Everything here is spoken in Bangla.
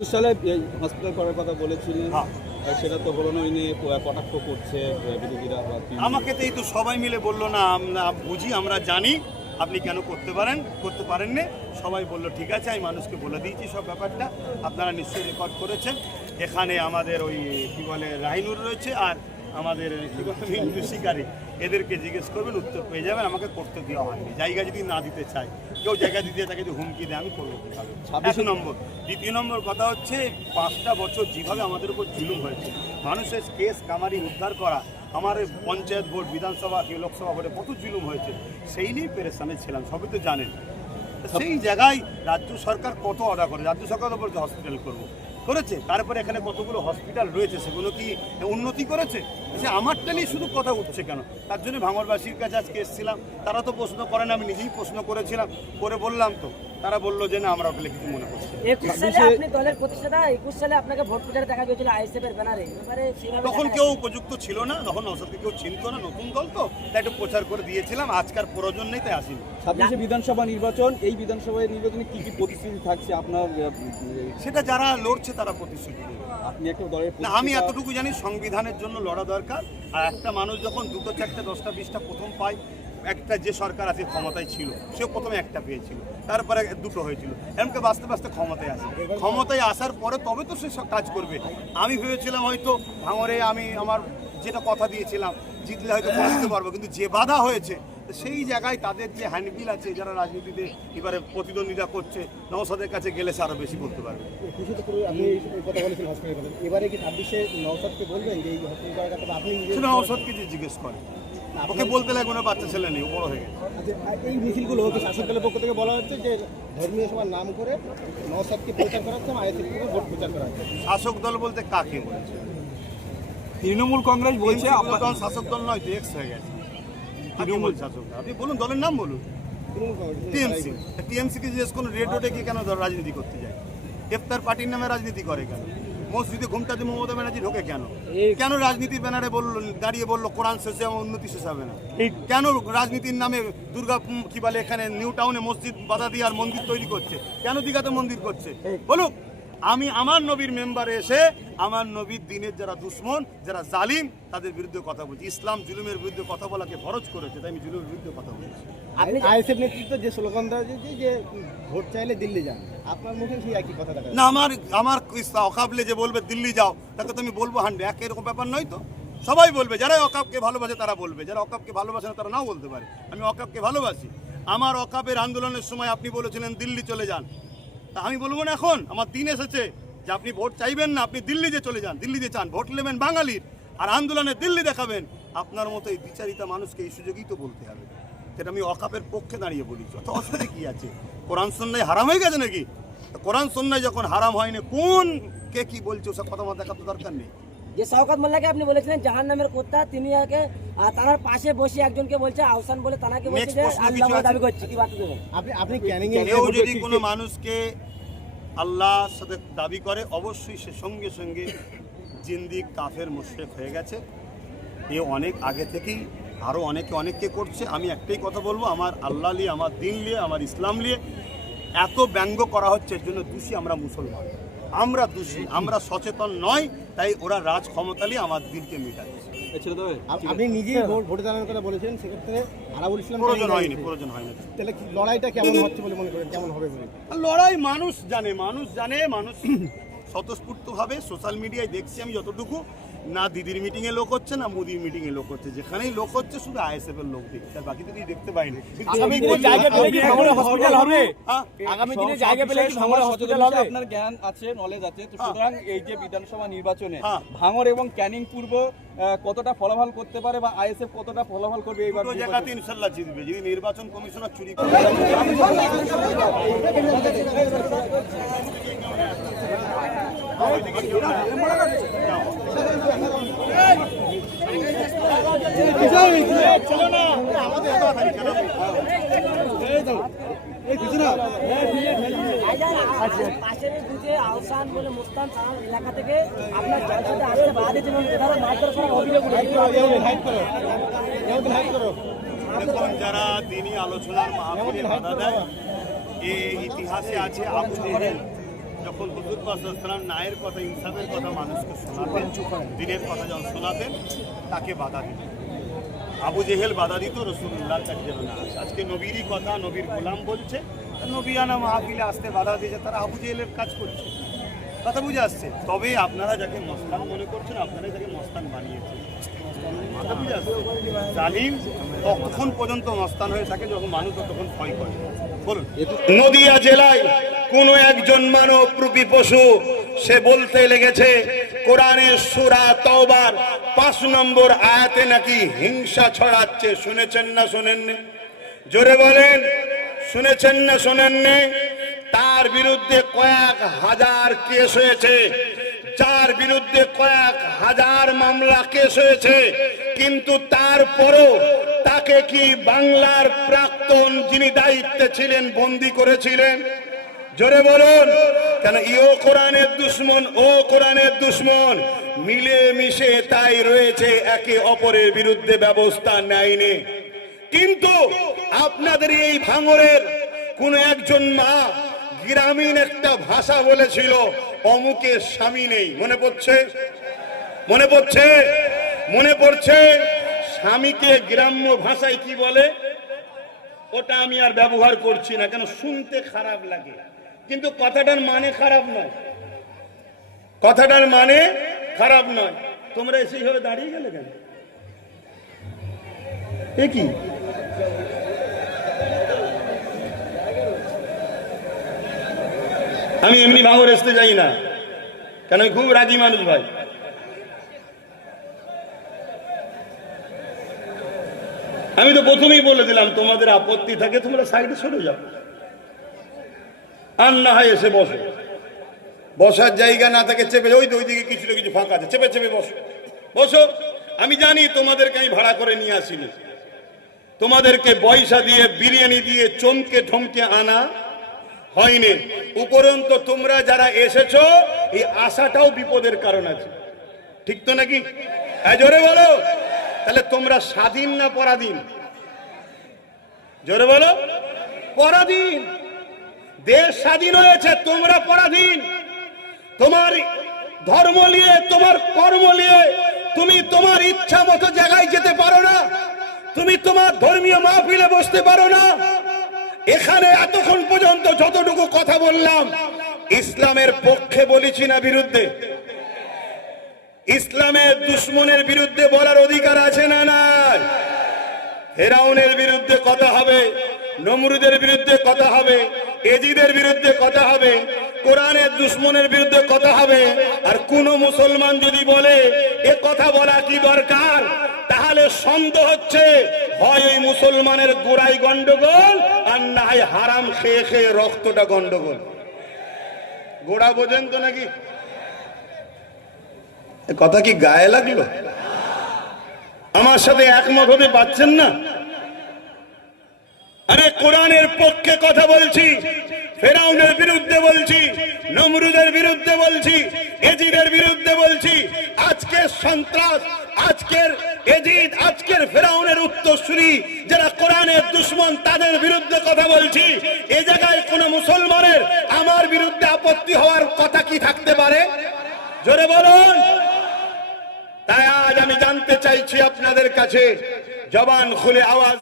সালে হসপিটাল করার কথা বলেছিলেন, সেটা তো হলো না, ওই নিয়ে কটাক্ষ করছে বিরোধীরা। আমাকে তো এই তো সবাই মিলে বললো না, আমরা বুঝি, আমরা জানি আপনি কেন করতে পারেননি। সবাই বললো ঠিক আছে, আমি মানুষকে বলে দিয়েছি সব ব্যাপারটা, আপনারা নিশ্চয়ই রেকর্ড করেছেন। এখানে আমাদের ওই কী বলে রাহিনুর রয়েছে, আর আমাদের কী বলে মিন্টু শিকারি, এদেরকে জিজ্ঞেস করবেন, উত্তর পেয়ে যাবেন। আমাকে করতে দেওয়া হয়নি, জায়গা যদি না দিতে চায়, কেউ জায়গা দিতে তাকে যদি হুমকি দেয়, আমি করবো কীভাবে? 1 নম্বর। দ্বিতীয় নম্বর কথা হচ্ছে, 5টা বছর যেভাবে আমাদের উপর জুলুম হয়েছে, মানুষের কেস কামারি উদ্ধার করা, আমার পঞ্চায়েত ভোট, বিধানসভা, লোকসভা ভোটে কত জুলুম হয়েছে, সেই নিয়েই পেরেশানে ছিলাম, সবই তো জানেন। সেই জায়গায় রাজ্য সরকার কত অর্ডার করে, রাজ্য সরকার তো বলছে হসপিটাল করেছে, তারপরে এখানে কতগুলো হসপিটাল রয়েছে, সেগুলো কি উন্নতি করেছে? সে আমারটা নিয়ে শুধু কথা উঠছে কেন? তার জন্য ভাঙড়বাসীর কাছে আজকে এসেছিলাম। তারা তো প্রশ্ন করেন, আমি নিজেই প্রশ্ন করেছিলাম, করে বললাম তো, তারা বললো যে না, আমরা ওগুলো কিছু মনে করছি। 21 সালে আপনি দলের প্রতিষ্ঠাতা, 21 সালে আপনাকে ভোট প্রচারে দেখা গিয়েছিল আইএসএফ এর ব্যানারে। তখন কেউ উপযুক্ত ছিল না, তখন নওশাদকে কেউ চিনত না, নতুন দল তো, তাই একটু প্রচার করে দিয়েছিলাম। আজকার প্রয়োজন নেই, তাই আসিনি। 26শে বিধানসভা নির্বাচন, এই বিধানসভা নির্বাচনে কি কি প্রতিশ্রুতি থাকছে আপনার? সেটা যারা লড়ছে তারা প্রতিশ্রুতি দেবে। আপনি একটা দলের না, আমি এতটুকু জানি সংবিধানের জন্য লড়া দরকার। আর একটা মানুষ যখন 2টো 4টে 10টা 20টা প্রথম পায়, একটা যে সরকার আছে ক্ষমতায় ছিল, সেও প্রথমে একটা পেয়েছিল, তারপরে 2টো হয়েছিল, এমনকি বাঁচতে বাঁচতে ক্ষমতায় আসে। ক্ষমতায় আসার পরে তবে তো সে সব কাজ করবে। আমি ভেবেছিলাম হয়তো ভাঙড়ে আমি আমার যেটা কথা দিয়েছিলাম, জিতলে হয়তো পৌঁছতে পারবো, কিন্তু যে বাধা হয়েছে সেই জায়গায় তাদের যে হ্যান্ডবিল আছে, যারা রাজনীতিতে এবারে প্রতিদ্বন্দ্বিতা করছে, নওশাদের কাছে গেলে সে আরও বেশি বলতে পারবে। আপনি কথা বলেছেন হসপিটালের কথা, এবারে কি 26শে নওশাদকে বলবেন যে এই হসপিটাল করার কথা? আপনি সেটা নওশাদকে যে জিজ্ঞেস করে, ওকে বলতে লাগে কোনো বাচ্চা ছেলে নেই, বড় হয়ে গেছে। এই মিছিলগুলো শাসক দলের পক্ষ থেকে বলা হচ্ছে যে ধর্মীয় সভার নাম করে নওশাদকে প্রচার করা হচ্ছে, আইএসএফকে ভোট প্রচার করা হচ্ছে। শাসক দল বলতে কাকে বলেছে? তৃণমূল কংগ্রেস বলছে আপনার শাসক দল নয় তো, এক্স হয়ে গেছে। তৃণমূল শাসক দল, আপনি বলুন দলের নাম বলুন। টিএমসি কে জিজ্ঞেস করুন, রেড রোডে কি কেন রাজনীতি করতে যায়? ইফতার পার্টির নামে রাজনীতি করে কেন? মসজিদে ঘুমটা দিয়ে মমতা ব্যানার্জি ঢোকে কেন? কেন রাজনীতির ব্যানারে দাঁড়িয়ে বললো কোরআন শেষে আমার উন্নতি শেষ হবে না? কেন রাজনীতির নামে দুর্গা কি বলে এখানে নিউ টাউনে মসজিদ বাধা দিয়ে আর মন্দির তৈরি করছে? কেন দীঘাতে মন্দির করছে বলুক? আমি আমার নবীর মেম্বারে এসে আমার নবীর দিনের যারা দুশ্মন, যারা জালিম, তাদের বিরুদ্ধে কথা বলছি। ইসলাম জুলুমের বিরুদ্ধে কথা বলাকে ফরজ করেছে, তাই আমি জুলুমের বিরুদ্ধে কথা বলছি। আপনি আইএসএফ নেতৃত্ব যে স্লোগান দেওয়া যে ভোট চাইলে দিল্লি যান, আপনার মুখে সেই একই কথা দেখা না, আমার অকাবলে যে বলবে দিল্লি যাও, তাকে তো আমি বলবো হান্ডে, এরকম ব্যাপার নয় তো। সবাই বলবে, যারা অকাবকে ভালোবাসে তারা বলবে, যারা অকাবকে ভালোবাসে না তারা নাও বলতে পারে। আমি অকাবকে ভালোবাসি। আমার অকাবের আন্দোলনের সময় আপনি বলেছিলেন দিল্লি চলে যান, তা আমি বলবো না এখন? আমার দিন এসেছে যে আপনি ভোট চাইবেন না, আপনি দিল্লি যে চলে যান। দিল্লি যে চান, ভোট নেবেন বাঙালির, আর আন্দোলনে দিল্লি দেখাবেন। আপনার মতো এই বিচারিতা মানুষকে এই সুযোগই তো বলতে হবে। সেটা আমি অকাপের পক্ষে দাঁড়িয়ে বলি, যত অসুবিধা কি আছে? কোরআন সুন্নাহ হারাম হয়ে গেছে নাকি? কোরআন সুন্নাহ যখন হারাম হয়নি, কোন কে কি বলছে ওসব কথা আমার দেখার তো দরকার নেই। যে শওকত মোল্লাকে আপনি বলেছিলেন জাহান্নামের কুত্তা, তিনি আগে তার পাশে বসে একজনকে বলছে আহসান বলে, তাকে বলছে যে আল্লাহ দাবি করছে, কি বার্তা দেবেন আপনি? ক্যানিং কেউ যদি কোনো মানুষকে আল্লাহর সাথে দাবি করে, অবশ্যই সে সঙ্গে সঙ্গে জিন্দিক কাফের মুশরিক হয়ে গেছে। এ অনেক আগে থেকেই আরও অনেককে করছে। আমি একটাই কথা বলবো, আমার আল্লাহ নিয়ে, আমার দিন নিয়ে, আমার ইসলাম নিয়ে এত ব্যঙ্গ করা হচ্ছে, এর জন্য দোষী আমরা মুসলমান, আমরা দোষী, আমরা সচেতন নয়, তাই ওরা রাজ ক্ষমতা নিয়ে আমার দিনকে মেটাচ্ছে। আপনি নিজেই ভোট দানের কথা বলেছেন, সেক্ষেত্রে আরাবুল ইসলাম প্রয়োজন হয়নি। তাহলে লড়াইটা কেমন হচ্ছে বলে মনে করেন, কেমন হবে বলে? লড়াই মানুষ জানে, মানুষ স্বতঃস্ফূর্তভাবে সোশ্যাল মিডিয়ায় দেখছি আমি যতটুকু, না দিদির মিটিংয়ে লোক হচ্ছে, না মোদির মিটিংয়ে লোক হচ্ছে। যেখানেই লোক হচ্ছে শুধু আইএসএফ এর লোক দেখছে, আর বাকি তো কিছু দেখতে পাইনি। আগামী দিনে জায়গা পেলে কি ভাঙড়ে হসপিটাল হবে? আগামী দিনে জায়গা পেলে কি ভাঙড়ে হসপিটাল হবে? আপনার জ্ঞান আছে, নলেজ আছে, তো সুতরাং এই যে বিধানসভা নির্বাচনে ভাঙড় এবং ক্যানিং পূর্ব কতটা ফলাফল করতে পারে, বা আইএসএফ কতটা ফলাফল করবে এইবার? দুটো জায়গাতে ইনশাআল্লাহ জিতবে, যদি নির্বাচন কমিশনার চুরি করে। পাশের বুঝে আহসান বলে মুস্তান এলাকা থেকে আপনার জলসাতে আসতে বাধা দিয়েছে এবং এভাবে মারধর করার অভিযোগ দেখুন, যারা দিনই আলোচনার মাহফিলে বাধা দেয়, এই ইতিহাসে আছে। আবু জেহেল যখন হুজুর পাক সাল্লাল্লাহু আলাইহি ওয়াসাল্লাম ন্যায়ের কথা, ইনসাফের কথা মানুষকে শোনাতেন, দিনের কথা যখন শোনাতেন, তাকে বাধা দিতেন। আবু জেহেল বাধা দিত রাসূলুল্লাহর কাছে যেন না আসে। আজকে নবীরই কথা নবীর গোলাম বলছে, নবিয়ানা মাহফিলে আসতে বাধা দিয়েছে, তারা আবু জেহেলের কাজ করছে। কথা বুঝে আসছে। তবে আপনারা যাকে মস্তান মনে করছেন, আপনারা যাকে মস্তান বানিয়েছেন, কথা বুঝে আসছে। জালিম ততক্ষণ পর্যন্ত মস্তান হয়ে থাকে যখন মানুষ ততক্ষণ ভয় করে। বলুন, নদিয়া জেলায় কোনো একজন মানবরূপী পশু সে বলতে লেগেছে কোরআনের সূরা তাওবার 5 নম্বর আয়াতে নাকি হিংসা ছড়াচ্ছে। শুনেছেন না শোনেননি? জোরে বলেন, শুনেছেন না শোনেননি? তার বিরুদ্ধে কয়েক হাজার কেস হয়েছে, যার বিরুদ্ধে কয়েক হাজার মামলা কেস হয়েছে, কিন্তু তারপরও তাকে কি বাংলার প্রাক্তন যিনি দায়িত্বে ছিলেন বন্দী করেছিলেন? জোরে বলুন, কেন ইও কোরআনের দুশমন, ও কোরআনের দুশমন, মিলে মিশে তাই রয়েছে, একে অপরের বিরুদ্ধে ব্যবস্থা নেয়নি। কিন্তু আপনাদের এই ভাঙরের কোন একজন মা গ্রামীণ একটা ভাষা বলেছিল, অমুকের স্বামী নেই। মনে পড়ছে? মনে পড়ছে? মনে পড়ছে? স্বামীকে গ্রাম্য ভাষায় কি বলে ওটা আমি আর ব্যবহার করছি না, কেন শুনতে খারাপ লাগে, কিন্তু কথাটার মানে খারাপ নয়, কথাটার মানে খারাপ নয়। তোমরা এসেভাবে দাঁড়িয়ে গেলে কেন? এ কি? আমি এমনি ভাঙর আসতে যাই না, কেন খুব রাগী মানুষ ভাই। আমি তো প্রথমেই বলে দিলাম, তোমাদের আপত্তি থাকে তোমরা সাইডে সরে যাও, আর না হয় এসে বসো। বসার জায়গা না থাকে চেপে, ওই দিকে কিছু কিছু ফাঁকা আছে, চেপে চেপে বসো, বসো। আমি জানি তোমাদেরকে আমি ভাড়া করে নিয়ে আসিনি, তোমাদেরকে পয়সা দিয়ে বিরিয়ানি দিয়ে চমকে ঠমকে আনা হয়নি। উপরন্ত তোমরা যারা এসেছো, এই আশাটাও বিপদের কারণ আছে, ঠিক তো নাকি? জোরে বলো। তাহলে তোমরা স্বাধীন না পরাধীন? জোরে বলো। পরাধীন। দেশ স্বাধীন হয়েছে, তোমরা পরাধীন। তোমার ধর্ম নিয়ে, তোমার কর্ম নিয়ে তুমি তোমার ইচ্ছা মতো জায়গায় যেতে পারো না, তুমি তোমার ধর্মীয় মাহফিলে বসতে পারো না। এখানে এতক্ষণ পর্যন্ত যতটুকু কথা বললাম, ইসলামের পক্ষে বলেছি না বিরুদ্ধে? ইসলামের দুশমনের বিরুদ্ধে বলার অধিকার আছে না নাই? ফেরাউনের বিরুদ্ধে কথা হবে, নমরুদের বিরুদ্ধে কথা হবে, এজিদের বিরুদ্ধে কথা হবে, কোরআনের দুশমনের বিরুদ্ধে কথা হবে। আর কোন মুসলমান যদি বলে এ কথা বলা কি দরকার, তাহলে সন্দেহ হচ্ছে হয় ওই মুসলমানের গোড়াই গন্ডগোল, আর না হয় হারাম খেয়ে খেয়ে রক্তটা গন্ডগোল। গোড়া বোঝেন তো নাকি? কথা কি গায়ে লাগলো? আমার সাথে একমত হতে পারছেন না? আরে কোরআনের পক্ষে কথা বলছি, ফেরাউনের বিরুদ্ধে বলছি, নমরুদের বিরুদ্ধে বলছি, এজিদের বিরুদ্ধে বলছি। আজকের সন্ত্রাস, আজকের এজিদ, আজকের ফেরাউনের উত্তরসূরি যারা কোরআনের দুশমন, তাদের বিরুদ্ধে কথা বলছি। এই জায়গায় কোন মুসলমানের আমার বিরুদ্ধে আপত্তি হওয়ার কথা কি থাকতে পারে? জোরে বলুন। তাই আজ আমি জানতে চাইছি আপনাদের কাছে, জবান খুলে আওয়াজ